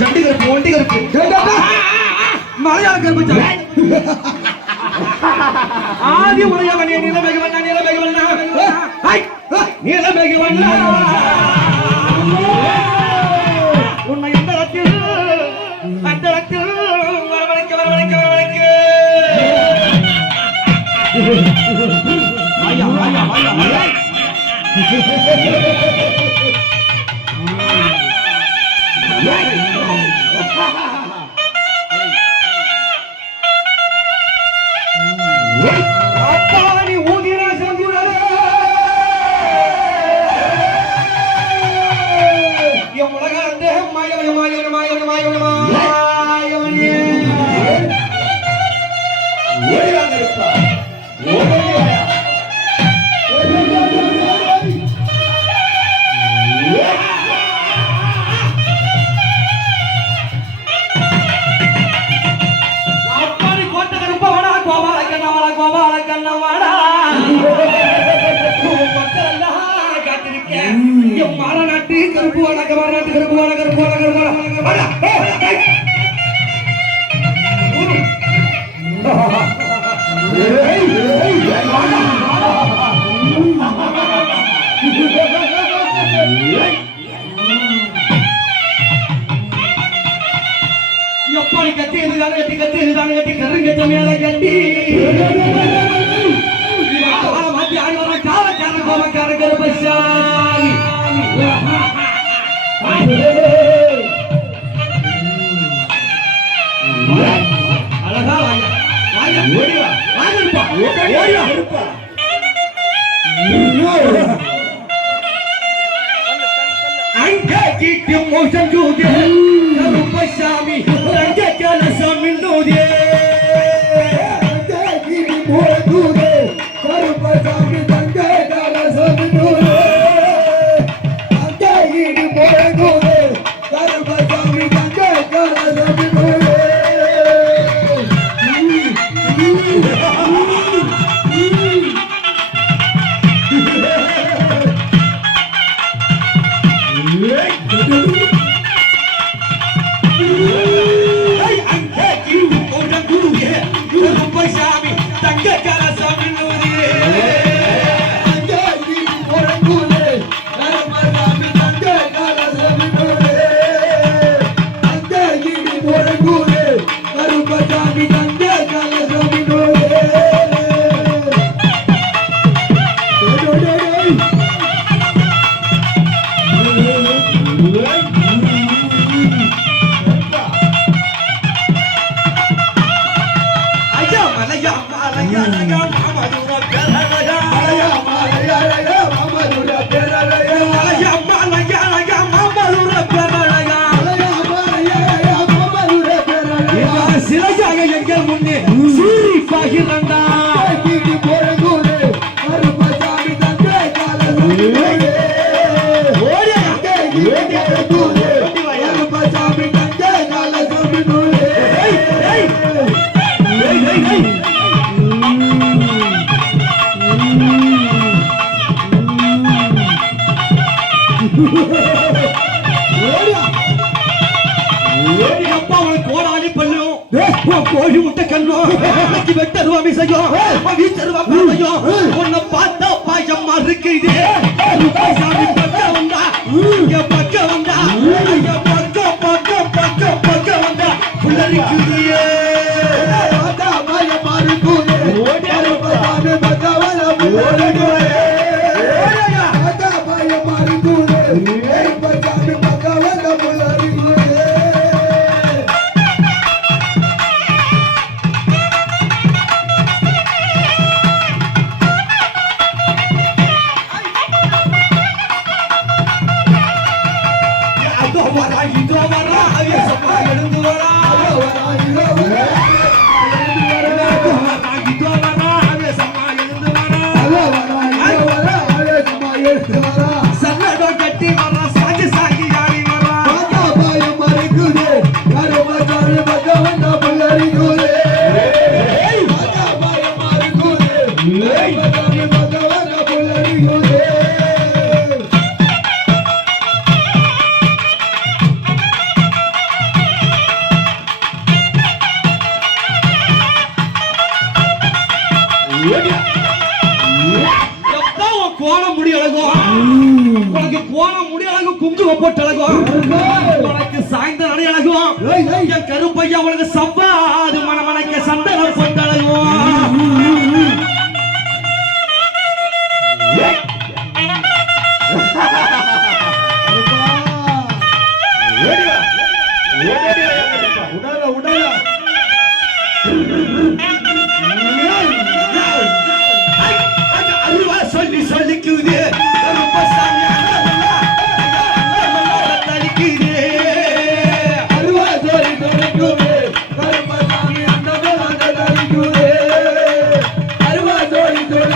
சண்டி கருப்பு ஒண்டி கருப்பு. மலையாள கருப்பச்சாமி ஆதி உதயவனே நிலமேகவண்ணா நிலமேகவண்ணா ஹை! நிலமேகவண்ணா உன்னை இந்த இடத்தில் அந்த இடத்தில் வரவழைக்க வரவழைக்க வரவழைக்க. வாயா வாயா வாயா வாயா Yeah. வாடா வாடா ஏய், ஏய். எப்படி கத்தி இதுதான கட்டி கத்தி இதுதான கட்டி கருங்கச்ச மேல கட்டி மாத்தி ஆடி வர காலக்கார கோபக்கார கருப்பசாமி. அழகா வாங்க. வாங்க ஓடிவா வாங்க இருப்பா ஓடிவா இருப்பா அங்கே கீட்டு மோசம் ஜூதே கருப்பசாமி அங்கே கலசம் நூதே அங்கே உனக்கு கோடாலி பல்லும் கோழி முட்டை கண்ணும் உனக்கு வெட்டருவா மிசையும் வீச்சருவா பார்வையும் உன்னை பார்த்தா பாயம்மா இருக்குது சாமி பக்கம் வந்தா இங்க பக்கம் வந்தா ஐயா பக்கம் பக்கம் பக்கம் பக்கம் வந்தா புள்ளரிக்குதியே அதோ உனக்கு குங்குமம் போட்டு அழகும் உனக்கு சாய்ந்த நடை அழகும் என் கருப்பையா உனக்கு சவ்வாது மணமனைக்க சந்தனம் போட்டு அழகும்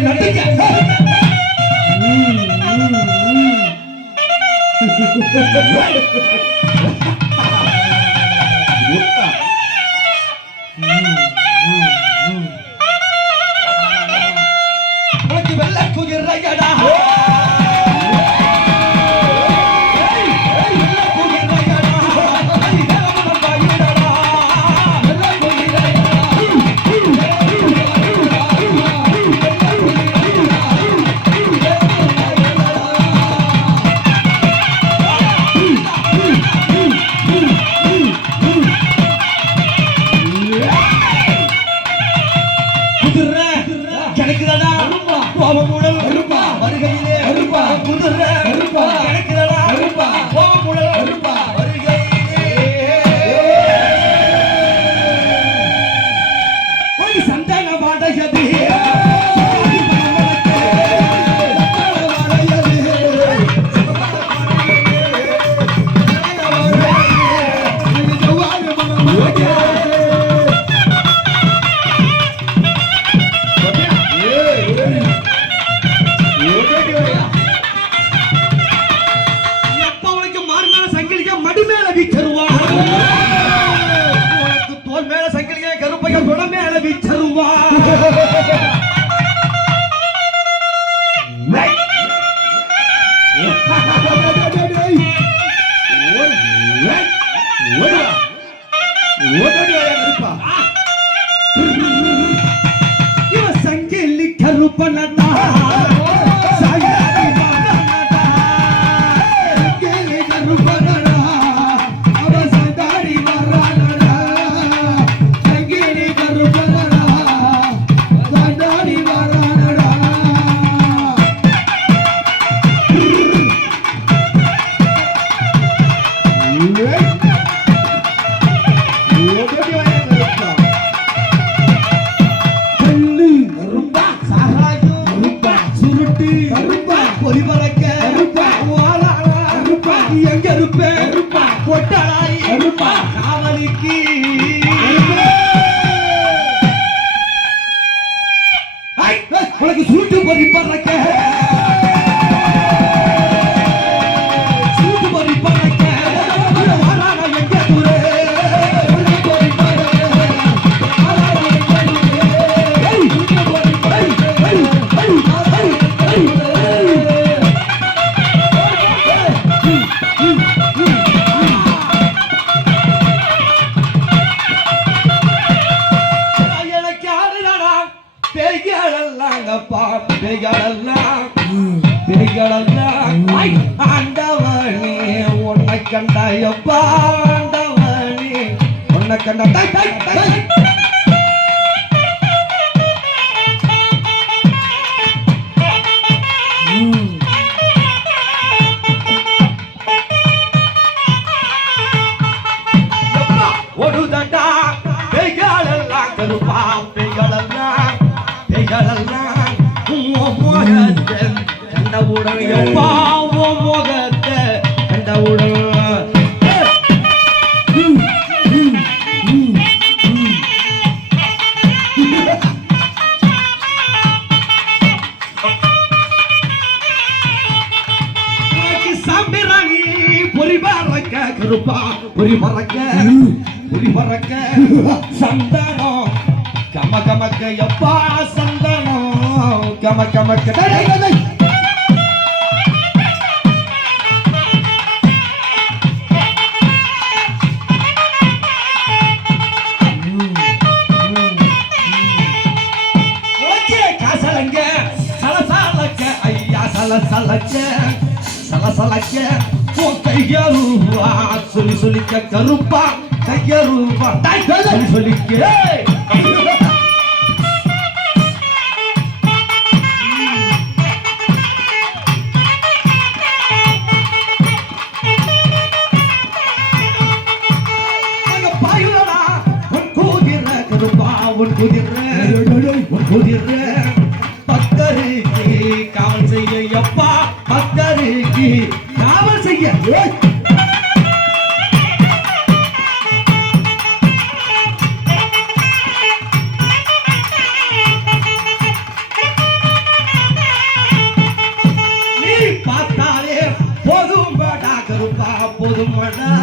நடிக்க கிடைக்குதாடா? கோபம் கூட What? உனக்கு சூட்டு பொறிப்பற சூட்டு பொறிப்பற Mm-hmm. பேய்களெல்லாம் ஐ, ஆண்டவனே உன்னை கண்டாயப்பா ஆண்டவனே. உன்னை கண்டா கருப்பா பொறி பறக்க. பொறி பறக்க. சந்தனம். கம கமக்க எப்பா சந்தனம். கம கமக்க. சலசலக்க ஐயா சலசலக்க சலசலக்க கையருவா. சொல்லி சொல்லிக்க கருப்பா. கையருவா. சொல்லி. சொல்லிக்க. பாயுடா, உன் குதிரை கருப்பா, உன் குதிரை, உன் குதிரை. போதும்